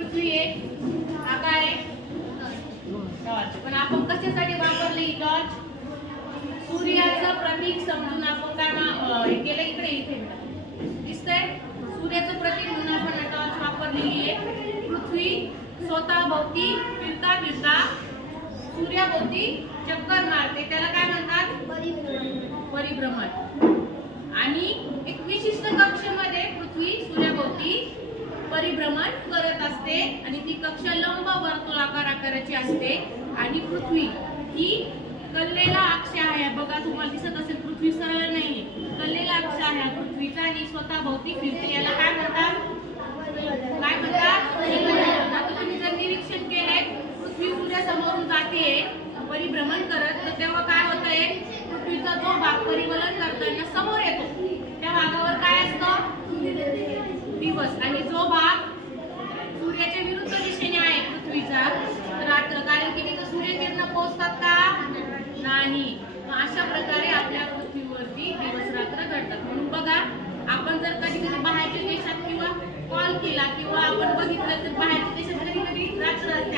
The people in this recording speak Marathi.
पृथ्वी एक हा काय टॉर्च. पण आपण कशासाठी वापरली ही टॉर्च? सूर्याचं प्रतीक समजून आपण काय हे केलं इकडे इथे दिसतंय सूर्याचं प्रतीक म्हणून आपण टॉर्च वापरलेली आहे. पृथ्वी स्वतःभोवती फिरता फिरता सूर्याभोवती चक्कर मारते त्याला काय म्हणतात? परिभ्रमण. आणि एक विशिष्ट कक्षेमध्ये पृथ्वी सूर्याभोवती परिभ्रमण करत असते आणि ती कक्षा लंब वर्तुळाकार आकाराची असते. आणि पृथ्वी ही कललेला अक्ष आहे बघा तुम्हाला दिसत असेल पृथ्वी सरळ नाहीये कललेला अक्ष आहे पृथ्वीचा आणि स्वतःभोवती फिरते याला काय म्हणतात? आता तुम्ही जर निरीक्षण केलंय पृथ्वी सूर्यासमोरून जाते परिभ्रमण करत तर तेव्हा काय होतंय पृथ्वीचा जो भाग परिभ्रमण करताना समोर येतो त्या भागावर काय असतं? दिवस. आणि जो भाग सूर्याच्या विरुद्ध दिशेने आहे पृथ्वीचा रात्र. कारण की तिथं सूर्यकिरण पोहोचतात का? नाही. अशा प्रकारे आपल्या पृथ्वीवरती दिवस रात्र घडतात. म्हणून बघा आपण जर कधी बाहेरच्या देशात किंवा कॉल केला किंवा आपण बघितलं तर बाहेरच्या देशात कधी रात्र असते